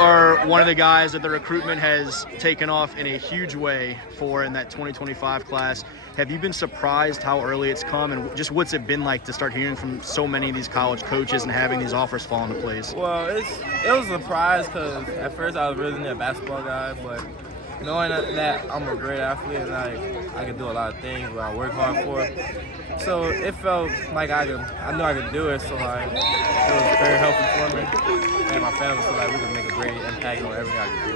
are one of the guys that the recruitment has taken off in a huge way for in that 2025 class. Have you been surprised how early it's come, and just what's it been like to start hearing from so many of these college coaches and having these offers fall into place? Well, it was a surprise because at first I was really a basketball guy, but knowing that I'm a great athlete and I can do a lot of things that I work hard for, so it felt like I knew I could do it. So like it was very helpful for me and my family, so like we could make a great impact on everything I could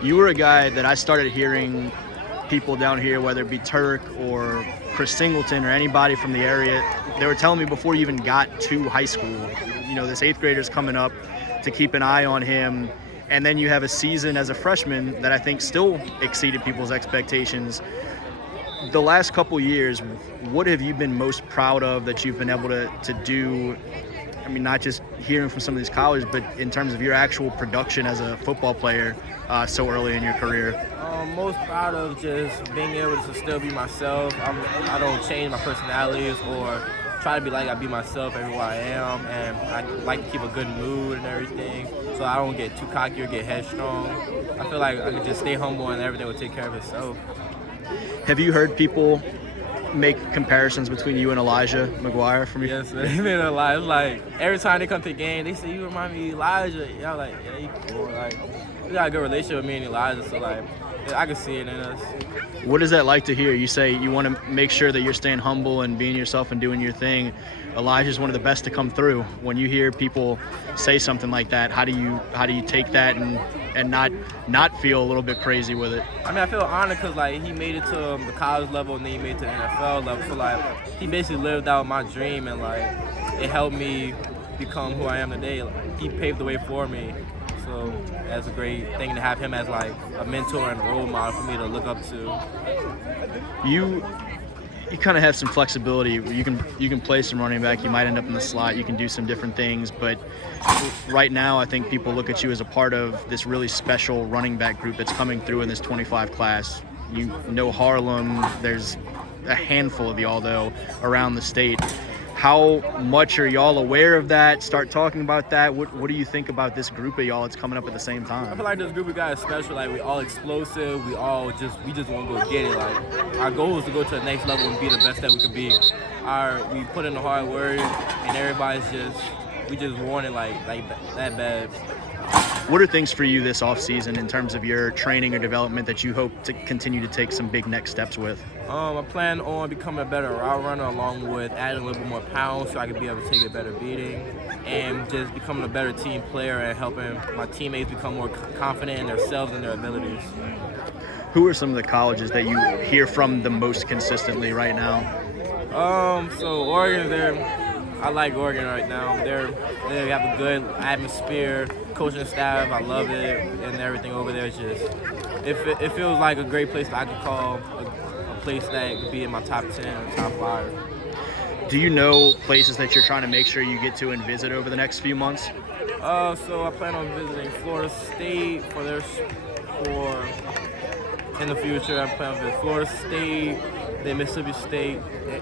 do. You were a guy that I started hearing people down here, whether it be Turk or Chris Singleton or anybody from the area, they were telling me before you even got to high school, this 8th grader's coming up, to keep an eye on him. And then you have a season as a freshman that I think still exceeded people's expectations. The last couple years, what have you been most proud of that you've been able to do? I mean, not just hearing from some of these colleges, but in terms of your actual production as a football player so early in your career? Most proud of just being able to still be myself. I don't change my personalities or try to be like I be myself everywhere I am, and I like to keep a good mood and everything, so I don't get too cocky or get headstrong. I feel like I could just stay humble and everything will take care of itself. Have you heard people make comparisons between you and Elijah McGuire from your? Yes, they made a lot. It's like every time they come to the game, they say, "You remind me of Elijah." Yeah, I'm like, yeah, you cool. Like, we got a good relationship with me and Elijah, so like, I can see it in us. What is that like to hear? You say you want to make sure that you're staying humble and being yourself and doing your thing. Elijah's one of the best to come through. When you hear people say something like that, how do you take that and not feel a little bit crazy with it? I mean, I feel honored because like he made it to the college level and then he made it to the NFL level. So like he basically lived out my dream, and like it helped me become who I am today. Like, he paved the way for me. So that's a great thing to have him as like a mentor and a role model for me to look up to. You kind of have some flexibility. You can play some running back. You might end up in the slot. You can do some different things. But right now, I think people look at you as a part of this really special running back group that's coming through in this 25 class. You know Harlem. There's a handful of y'all, though, around the state. How much are y'all aware of that? Start talking about that. What do you think about this group of y'all that's coming up at the same time? I feel like this group of guys is special. Like, we all explosive. We just want to go get it. Like, our goal is to go to the next level and be the best that we can be. We put in the hard work, and we just want it like that bad. What are things for you this offseason in terms of your training or development that you hope to continue to take some big next steps with? I plan on becoming a better route runner, along with adding a little bit more pounds so I can be able to take a better beating, and just becoming a better team player and helping my teammates become more confident in themselves and their abilities. Who are some of the colleges that you hear from the most consistently right now? So Oregon, I like Oregon right now. They have a good atmosphere, coaching staff, I love it, and everything over there is just, it feels like a great place that I could call a place that could be in my top 10 or top 5. Do you know places that you're trying to make sure you get to and visit over the next few months? So I plan on visiting Florida State in the future. I plan on visiting Florida State, then Mississippi State,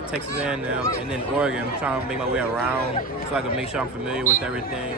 Texas A&M, and then Oregon. I'm trying to make my way around so I can make sure I'm familiar with everything.